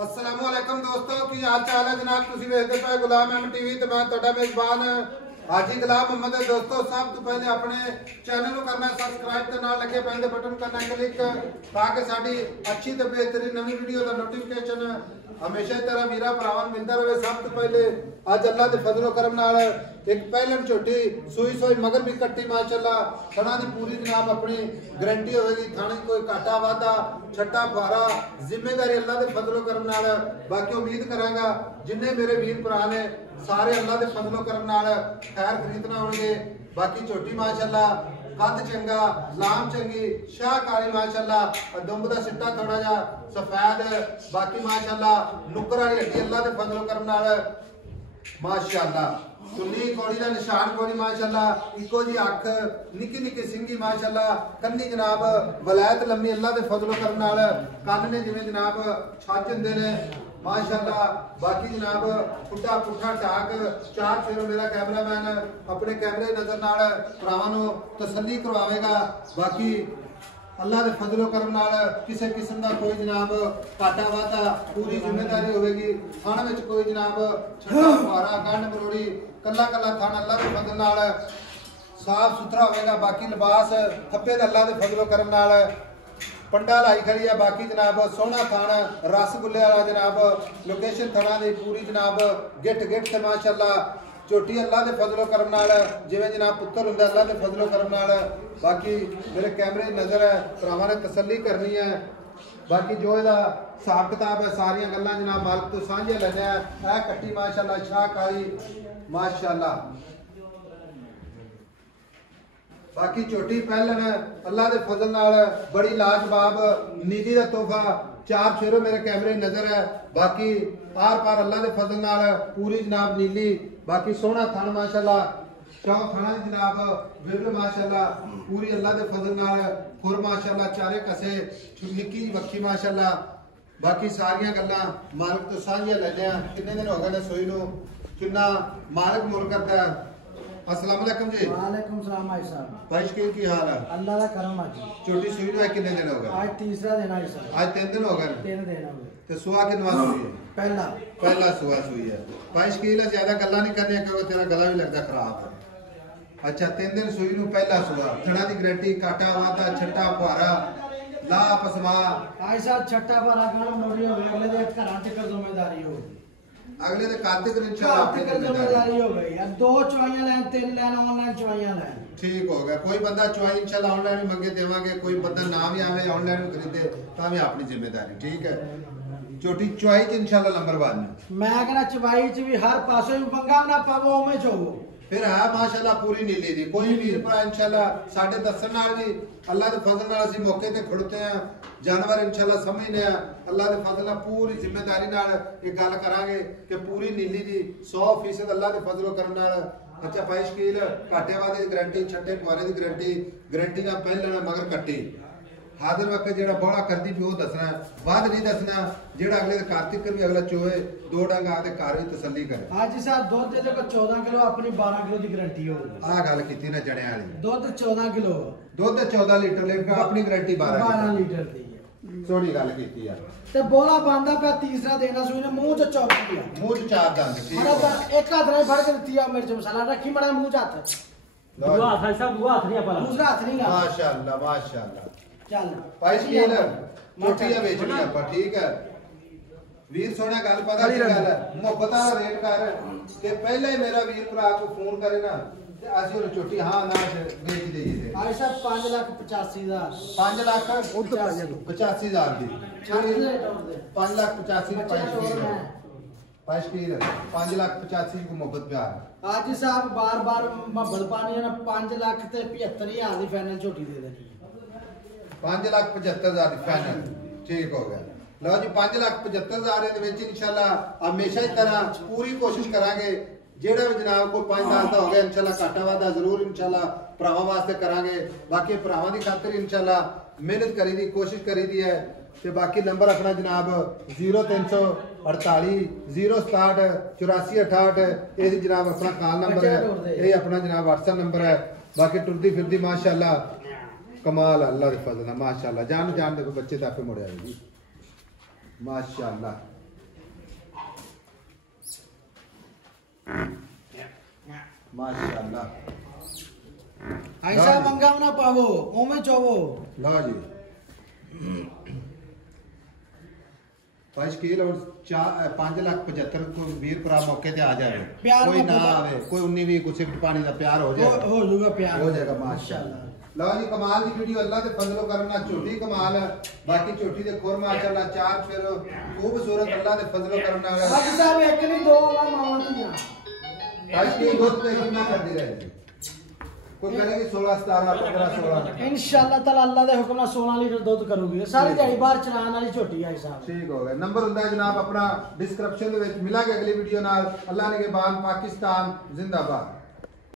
अस्सलामुअलैकुम दोस्तों की हाल चाल है जनाब तुसी वेखदे पे गुलाम एम टीवी ते मैं तुहाडा मेजबान हाजी गुलाम मोहम्मद है। दोस्तों सब तो पहले अपने चैनल को करना सब्सक्राइब ते नाल लगे पैंदे बटन करना क्लिक ताकि साडी अच्छी ते बेहतरीन नवी वीडियो दा नोटिफिकेशन हमेशा तरह वीरा भरावां मिलता रहे। सब तो पहले अज अल्लाह के फजलो करम नाल एक पहलन झोटी सूई सोई मगर भी कट्टी माशाअल्लाह थणा की पूरी जनाब अपनी गारंटी होगी। थाने कोई घाटा वाधा छट्टा फारा जिम्मेदारी अल्लाह के फजलो करम नाल। बाकी उम्मीद करांगा जिन्ने मेरे वीर भरा ने सारे अल्लाह के फजलो करम नाल खैर खरीदना होंगे। बाकी झोटी माशाअल्लाह कद चंगा लाम चंगी शाह काली माशाअल्लाह दुंब दा सिट्टा थोड़ा जा सफेद बाकी माशाअल्लाह नुकर वाली हड्डी अल्लाह के फजलो करम नाल माशाअल्लाह सुन्नी कोड़ी दा निशान कोड़ी माशाअल्लाह इको जी अख निकी निकी सिंगी माशाअल्लाह कन्नी जनाब वलायत लम्मी अल्लाह के फजलो करम नाल कन्न ने जिवें जनाब छज हुंदे ने माशाअल्लाह। बाकी जनाब पुट्ठा पुट्ठा टाक चार फेरो मेरा कैमरामैन अपने कैमरे नजर नाल भरावां नूं तसल्ली करवावेगा। बाकी अल्लाह के फजलो करम नाल किसी किस्म का कोई जनाब घाटा वाधा पूरी जिम्मेदारी होगी। थाने में कोई जनाब छट्टा फुहारा गंढ मरोड़ी कला कला थाना अल्लाह के फजल नाल साफ सुथरा होगा। बाकी लिबास थप्पे दा अल्लाह के फजलो करम नाल पंडा लाई खड़ी है। बाकी जनाब सोहना थान रसगुल्ले वाला जनाब लोकेशन थाना दी पूरी जनाब गिट गिट से माशाअल्लाह झोटी अल्लाह के फजलो करम नाल जिवें जनाब पुत्तर हुंदा अल्लाह के फजलो करम नाल। बाकी मेरे कैमरे नज़र है भरावां ने तसल्ली करनी है। बाकी जो इहदा हिसाब किताब है सारियां गल्लां जनाब मालक तो सांझे लैने आ कट्टी माशाअल्लाह शाह काली माशाअल्लाह। बाकी झोटी पहलन अल्लाह के फजल नाल बड़ी लाजवाब नीली का तोहफा चार फेरो मेरे कैमरे नजर है। बाकी आर पार अल्लाह के फजल नाल पूरी जनाब नीली बाकी सोहना थान माशाअल्लाह चौ थाना जनाब विवर माशाअल्लाह पूरी अल्लाह के फजल नाल खुर माशाअल्लाह चारे कसे निक्की वक्खी माशाअल्लाह। बाकी सारियां गल्लां मालक तो सांझियां लैने आ। कितने दिन हो गए ने सोई नूं किन्ना मालक मुल करदा। अस्सलाम वालेकुम जी। वालेकुम सलाम भाई साहब। भाई शकील की हाल है? अल्लाह का करम आज छोटी सुई में कितने दिन हो गए? आज तीसरा दिन है सर। आज 3 दिन हो गए। 3 दिन हो गए। तो सुआ कितनी सुई है? पहला सुआ सुई है। भाई शकील ज्यादा गल्ला नहीं करनी क्योंकि तेरा गला भी लगता खराब है। अच्छा 3 दिन सुई नूं पहला सुआ थड़ा दी गारंटी काटा वादा छट्टा फुहारा ला पसवा आज साहब छट्टा फुहारा गाना मोड़ी हो गई। अगले दिन घरां तक जिम्मेदारी हो अगले दिन कार्तिक इंशाअल्लाह अपनी जिम्मेदारी हो गई यार। 2 चवाइयां लैन 3 लैन ऑनलाइन चवाइयां लैन ठीक हो गया। कोई बंदा चवाई इंशाअल्लाह ऑनलाइन भी मंगे देवांगे। कोई बंदा ना भी आवे ऑनलाइन भी खरीदे तां भी अपनी जिम्मेदारी ठीक है। छोटी चवाई च इंशाअल्लाह नंबर 1 मैं कहना चवाई च भी हर पासे पंगा ना पावो ओमे चोवो फिर है माशाअल्लाह पूरी नीली दी। कोई वीर भरा इंशाअल्लाह साडे दसन नाल भी अल्लाह के फजल नाल ਅਸੀਂ मौके ते खड़ोते हैं जानवर इंशाअल्लाह समझने हैं अल्लाह के फजल नाल पूरी जिम्मेदारी नाल ये गल करांगे कि पूरी नीली दी 100% अल्लाह के फजलो करम नाल। अच्छा भाई शकील घाटे वादे दी गारंटी छट्टे फुहारे दी गारंटी ना पहलना मगर कट्टी हाजिर वक्त जेड़ा बड़ा करदी भी वो दसना बाद नहीं दसना जेड़ा अगले कार्तिक भी अगला चोए 2 डंग आके घर भी तसल्ली करे। आज साहब दूध दे को 14 किलो अपनी 12 किलो की गारंटी हो आ गल कीती ना जड़े वाली दूध 14 किलो दूध 14 लीटर लेकर अपनी गारंटी 12 लीटर दी है। सोनी गल कीती यार ते बोला बांधा पे तीसरा देना सुई ने मुंह च चौक दिया मुंह च 4 दंद ठीक अरे एक हाथ नहीं फड़ के दिया मिर्च मसाला रखी मड़ा मुंह च हाथ दुआ हाथ साहब दुआ हाथ नहीं पाला दूसरा हाथ नहीं गा माशाअल्लाह चल भाई शकील मोटियां बेचनी आपा ठीक है। वीर सोना गल पता की गल है मोहब्बत वाला रेट कर के पहले ही मेरा वीर भरा को फोन करे ना ते असि उन्हें चोटी हां ना बेच देइए। भाई साहब 5,85,000 5,85,000 दी 5,85,000 पाइश की 5,85,000 को मोहब्बत प्यार आज साहब बार-बार मोहब्बत पानी है ना 5,75,000 दी फाइनल छोटी दे देनी 5,75,000 दी फाइनल ठीक हो गया। लो जी 5,75,000 दे विच इंशाअल्लाह हमेशा ही तरह पूरी कोशिश करांगे जेड़ा भी जनाब को 5-10 दा हो गया इंशाअल्लाह घाटा वादा जरूर इंशाअल्लाह भरावां वास्ते करांगे। बाकी भरावां दी खातिर इंशाअल्लाह मेहनत करी दी कोशिश करी दी है। ते बाकी नंबर अपना जनाब 0348 067 8468 ये जनाब अपना कॉल नंबर है ये अपना जनाब व्हाट्सएप नंबर है। बाकी टुरदी फिरदी माशाअल्लाह कमाल अल्लाह के फजल है माशाअल्लाह जान देखो बच्चे तो आपे मुड़े आए जी माशाअल्लाह माशाअल्लाह ऐसा मंगाओ ना पावो ओमे चोवो लो जी भाई शकील और 5,75,000 को 20 भरा मौके ते आ जाए प्यार कोई ना मोहब्बत। आवे कोई 19 भी कुछ सिर्फ पानी का प्यार हो जाए हो जाएगा प्यार हो जाएगा माशाअल्लाह लो जी कमाल की वीडियो अल्लाह दे फजलो करना झोटी कमाल है बाकी झोटी दे खोर माशाअल्लाह चार फिर खूबसूरत अल्लाह दे फजलो करना है हाजी साहब एक नहीं दो वाला मामा दिया आज की दूध पे कितना कर दी रहेगी कोई कहेगी 16 17 15 16 इंशाल्लाह ताला अल्लाह दे हुक्म नाल 16 लीटर दूध करूगी सारी दिहाड़ी बाहर चलाने वाली झोटी है साहब ठीक हो गया नंबर ਹੁੰਦਾ ਹੈ ਜਨਾਬ ਆਪਣਾ ਡਿਸਕ੍ਰਿਪਸ਼ਨ ਦੇ ਵਿੱਚ ਮਿਲਾਂਗੇ ਅਗਲੀ ਵੀਡੀਓ ਨਾਲ ਅੱਲਾਹ ਨੇ ਕੇ ਬਾਨ ਪਾਕਿਸਤਾਨ ਜ਼ਿੰਦਾਬਾਦ